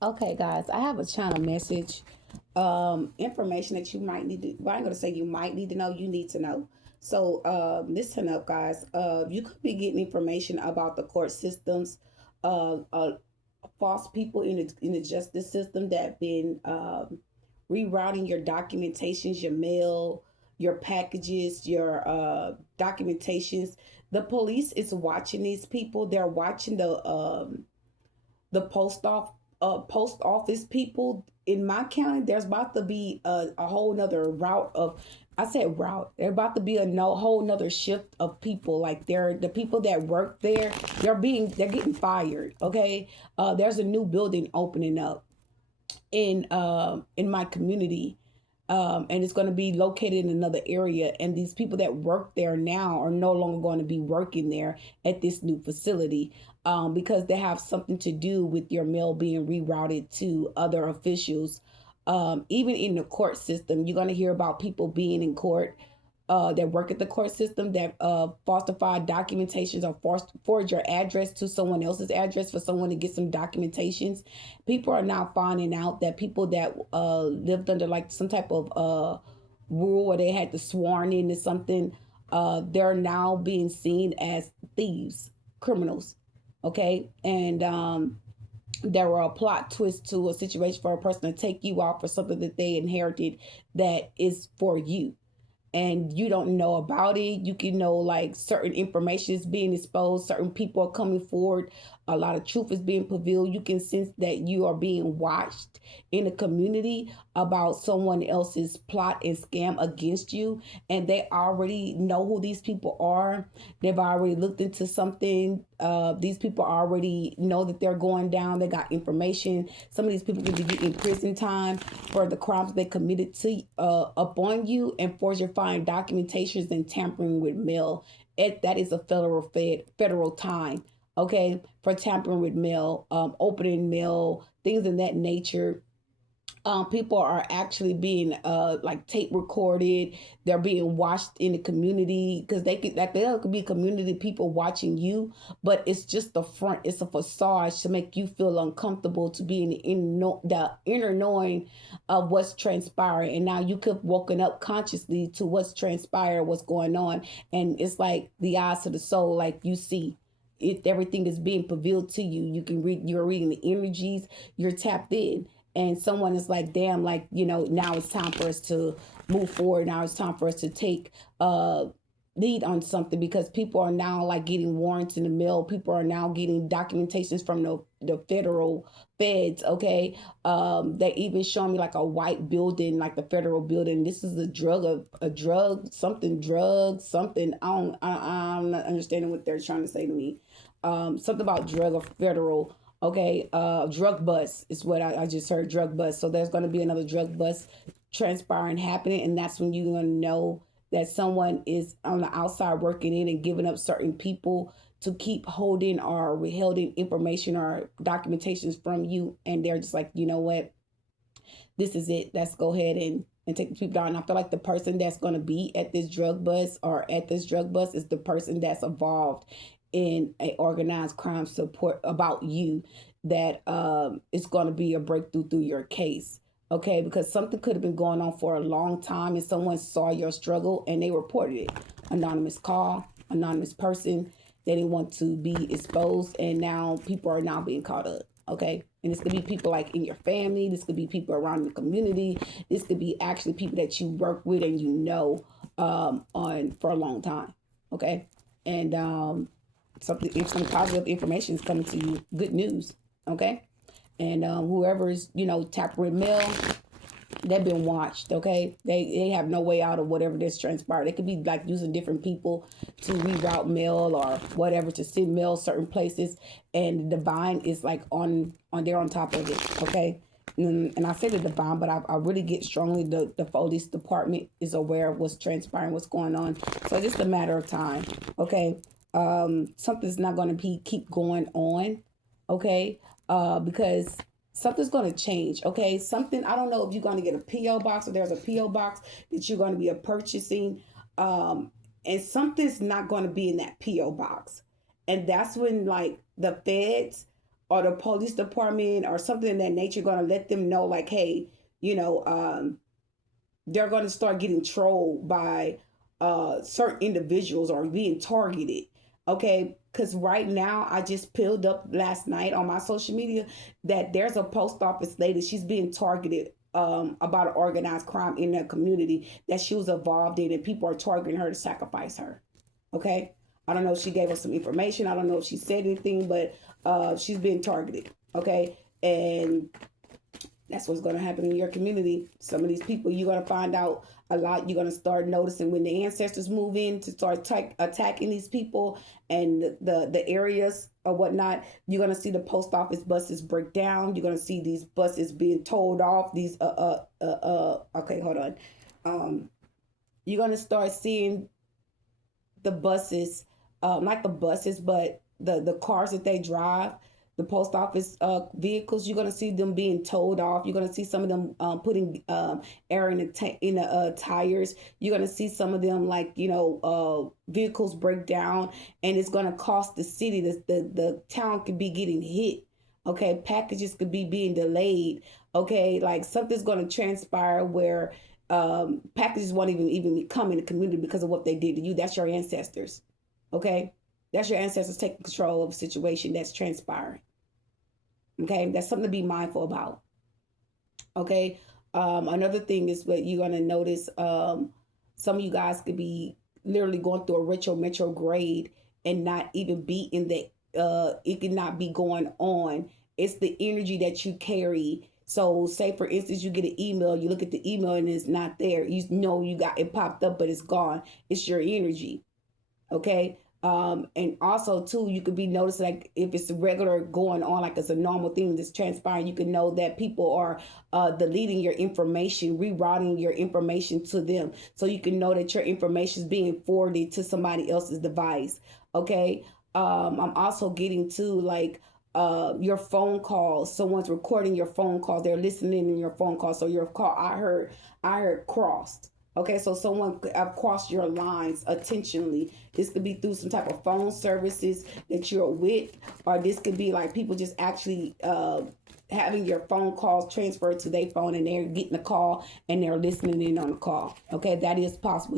Okay, guys, I have a channel message. Information that you might need to, well, I'm going to say you might need to know, you need to know. So, listen up, guys. You could be getting information about the court systems, false people in the justice system that have been rerouting your documentations, your mail, your packages, your documentations. The police is watching these people. They're watching the post office people in my county. There's about to be a whole nother route of, I said route, there's about to be a no whole nother shift of people. Like they're the people that work there, they're getting fired. Okay. There's a new building opening up in my community, and it's going to be located in another area. And these people that work there now are no longer going to be working there at this new facility, because they have something to do with your mail being rerouted to other officials. Even in the court system, you're going to hear about people being in court, that work at the court system, that falsify documentations or forge your address to someone else's address for someone to get some documentations. People are now finding out that people that lived under like some type of rule where they had to sworn into something, they're now being seen as thieves, criminals. Okay. And there were a plot twist to a situation for a person to take you off for something that they inherited that is for you, and you don't know about it. You can know like certain information is being exposed, certain people are coming forward, a lot of truth is being revealed. You can sense that you are being watched in the community about someone else's plot and scam against you, and they already know who these people are. They've already looked into something. These people already know that they're going down. They got information. Some of these people could be getting prison time for the crimes they committed to upon you, and falsifying documentations and tampering with mail. That is a federal time. Okay, for tampering with mail, opening mail, things in that nature. People are actually being like tape recorded. They're being watched in the community, because they could, like, there could be community people watching you, but it's just the front. It's a facade to make you feel uncomfortable, to be the inner knowing of what's transpiring. And now you could have woken up consciously to what's transpired, what's going on, and it's like the eyes of the soul. Like you see it, everything is being revealed to you. You can read. You're reading the energies. You're tapped in, and someone is like, damn, like, now it's time for us to move forward. Now it's time for us to take lead on something, because people are now like getting warrants in the mail. People are now getting documentations from the federal feds. Okay. They even showing me like a white building, like the federal building. This is a drug something. I'm not understanding what they're trying to say to me. Something about drug or federal. Okay, drug bust is what I just heard, drug bust. So there's going to be another drug bust transpiring, happening, and that's when you're going to know that someone is on the outside working in and giving up certain people to keep holding or withholding information or documentations from you, and they're just like, you know what, this is it. Let's go ahead and take the people down. And I feel like the person that's going to be at this drug bust or at this drug bust is the person that's involved in a organized crime support about you, that it's going to be a breakthrough through your case. Okay, because something could have been going on for a long time and someone saw your struggle and they reported it. Anonymous call, anonymous person. They didn't want to be exposed, and now people are now being caught up. Okay, and this could be people like in your family. This could be people around the community. This could be actually people that you work with and you know, on for a long time. Okay, and something, if some positive information is coming to you, good news. Okay, and whoever is, tapping mail, they've been watched. Okay, they have no way out of whatever that's transpired. They could be like using different people to reroute mail or whatever, to send mail certain places, and the divine is like on there on top of it. Okay. And I say the divine, but I really get strongly the police department is aware of what's transpiring, what's going on. So it's just a matter of time. Okay. Something's not going to be keep going on. Okay. Because something's going to change. Okay, something, I don't know if you're going to get a PO box, or there's a PO box that you're going to be purchasing, and something's not going to be in that PO box, and that's when like the feds or the police department or something of that nature going to let them know, like, hey, you know, they're going to start getting trolled by certain individuals or being targeted. Okay, because right now I just peeled up last night on my social media that there's a post office lady. She's being targeted about organized crime in the community that she was involved in, and people are targeting her to sacrifice her. Okay, I don't know if she gave us some information. I don't know if she said anything, but she's being targeted. Okay, and that's what's going to happen in your community. Some of these people, you're going to find out a lot. You're going to start noticing when the ancestors move in to start attacking these people and the areas or whatnot. You're going to see the post office buses break down. You're going to see these buses being towed off. These okay, hold on. You're going to start seeing the buses, not the buses, but the cars that they drive, the post office vehicles. You're going to see them being towed off. You're going to see some of them putting air in the tires. You're going to see some of them, like, vehicles break down, and it's going to cost the city. The town could be getting hit. Okay, packages could be being delayed. Okay, like something's going to transpire where packages won't even come in the community because of what they did to you. That's your ancestors. Okay, that's your ancestors taking control of a situation that's transpiring. Okay, that's something to be mindful about. Okay, another thing is what you're gonna notice. Some of you guys could be literally going through a retrograde and not even be in the. It could not be going on. It's the energy that you carry. So, say for instance, you get an email. You look at the email and it's not there. You know you got it popped up, but it's gone. It's your energy. Okay. And also too, you could be noticing, like, if it's regular going on, like it's a normal thing that's transpiring, you can know that people are deleting your information, rerouting your information to them, so you can know that your information is being forwarded to somebody else's device. Okay. I'm also getting to, like, your phone calls. Someone's recording your phone call. They're listening in your phone call. So your call, I heard crossed. Okay, so someone have crossed your lines intentionally. This could be through some type of phone services that you're with, or this could be like people just actually having your phone calls transferred to their phone, and they're getting the call and they're listening in on the call. Okay, that is possible.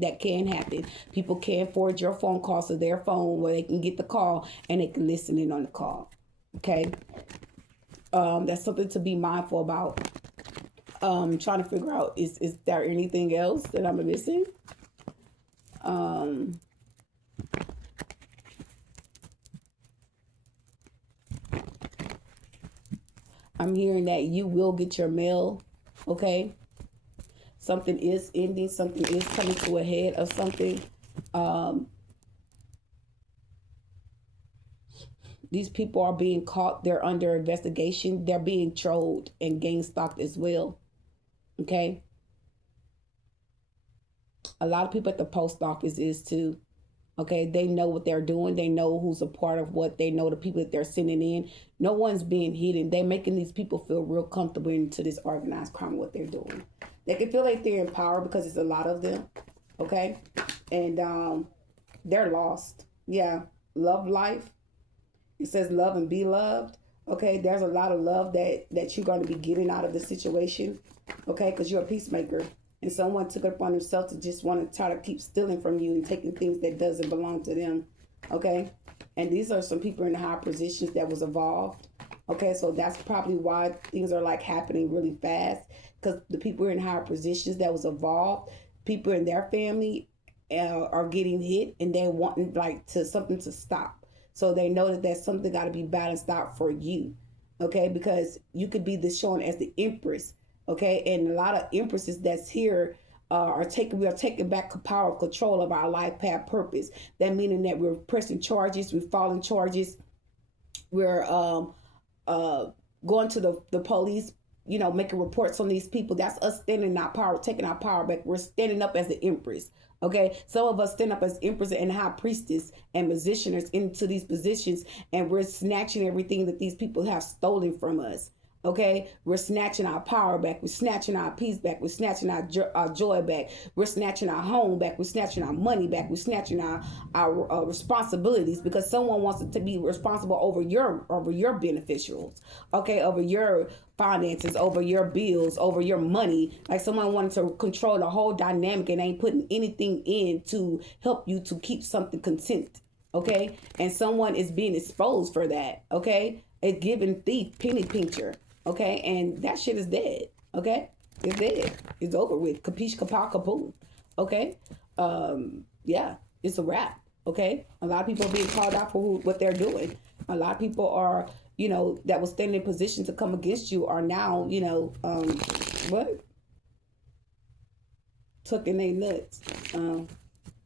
That can happen. People can forward your phone calls to their phone where they can get the call and they can listen in on the call. Okay, that's something to be mindful about. Trying to figure out, is there anything else that I'm missing? I'm hearing that you will get your mail. Okay, something is ending. Something is coming to a head of something. These people are being caught. They're under investigation. They're being trolled and gang stalked as well. Okay. A lot of people at the post office is too. Okay. They know what they're doing. They know who's a part of what. They know the people that they're sending in. No one's being hidden. They're making these people feel real comfortable into this organized crime, what they're doing. They can feel like they're in power because it's a lot of them. Okay. And they're lost. Yeah. Love life. It says love and be loved. Okay. There's a lot of love that you're going to be getting out of the situation. Okay, because you're a peacemaker, and someone took it upon themselves to just want to try to keep stealing from you and taking things that doesn't belong to them. Okay, and these are some people in high positions that was involved. Okay, so that's probably why things are like happening really fast, because the people in higher positions that was involved, people in their family are getting hit, and they wanting like something to stop. So they know that there's something got to be balanced out for you. Okay, because you could be shown as the empress. Okay, and a lot of empresses that's here we are taking back power of control of our life path purpose. That meaning that we're pressing charges, we're filing charges, we're going to the police, making reports on these people. That's us standing our power, taking our power back. We're standing up as the empress. Okay, some of us stand up as empress and high priestess and positioners into these positions, and we're snatching everything that these people have stolen from us. Okay, we're snatching our power back. We're snatching our peace back. We're snatching our joy back. We're snatching our home back. We're snatching our money back. We're snatching our responsibilities because someone wants to be responsible over your beneficiaries. Okay, over your finances, over your bills, over your money. Like someone wanted to control the whole dynamic and ain't putting anything in to help you to keep something content. Okay, and someone is being exposed for that. Okay, a given thief penny pincher. Okay, and that shit is dead. Okay, it's dead. It's over with. Capiche, kapow, kaboom. Okay, yeah, it's a wrap. Okay, a lot of people are being called out for what they're doing. A lot of people are, that was standing in position to come against you are now, what? Tucking their nuts.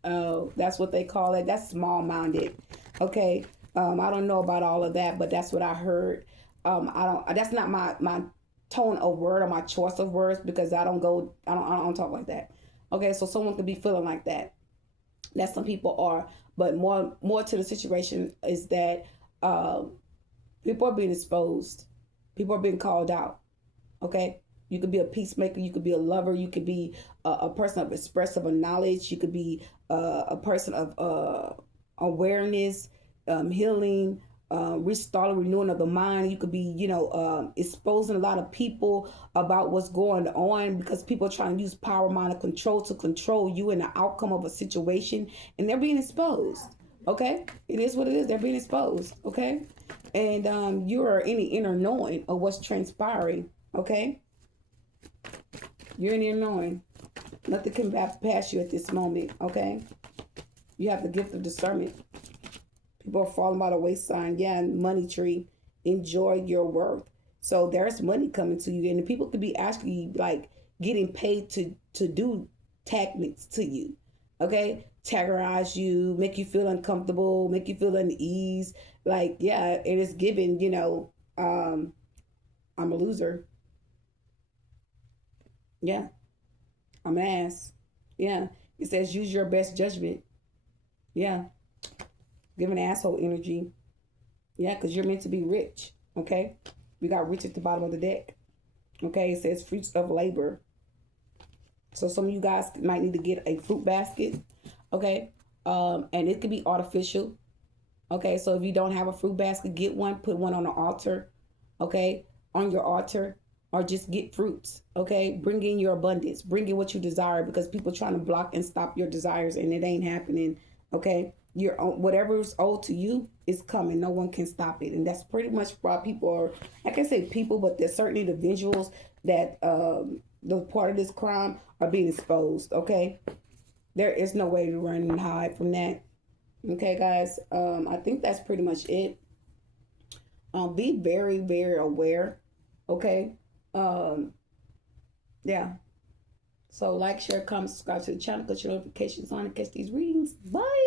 Oh, that's what they call it. That's small minded. Okay. I don't know about all of that, but that's what I heard. I don't. That's not my tone of word or my choice of words because I don't talk like that. Okay, so someone could be feeling like that. That some people are, but more to the situation is that people are being exposed. People are being called out. Okay, you could be a peacemaker. You could be a lover. You could be a person of expressive knowledge. You could be a person of awareness, healing, restoring, renewing of the mind. You could be, exposing a lot of people about what's going on because people are trying to use power, mind, and control to control you and the outcome of a situation, and they're being exposed. Okay, it is what it is. They're being exposed. Okay, and you are in the inner knowing of what's transpiring. Okay, you're in the inner knowing. Nothing can pass you at this moment. Okay, you have the gift of discernment. People are falling by the wayside. Yeah, money tree. Enjoy your worth. So there's money coming to you, and the people could be actually like getting paid to do techniques to you. Okay, terrorize you, make you feel uncomfortable, make you feel unease. Like yeah, it is given. I'm a loser. Yeah, I'm an ass. Yeah, it says use your best judgment. Yeah, giving asshole energy. Yeah, because you're meant to be rich. Okay. We got rich at the bottom of the deck. Okay. It says fruits of labor. So some of you guys might need to get a fruit basket. Okay. And it could be artificial. Okay. So if you don't have a fruit basket, get one, put one on the altar. Okay. On your altar. Or just get fruits. Okay. Bring in your abundance. Bring in what you desire because people trying to block and stop your desires and it ain't happening. Okay. Whatever is owed to you is coming. No one can stop it, and that's pretty much why people are. I can say people, but there's certain individuals that the part of this crime are being exposed. Okay, there is no way to run and hide from that. Okay, guys. I think that's pretty much it. Be very, very aware. Okay. Yeah. So like, share, comment, subscribe to the channel, put your notifications on, and catch these readings. Bye.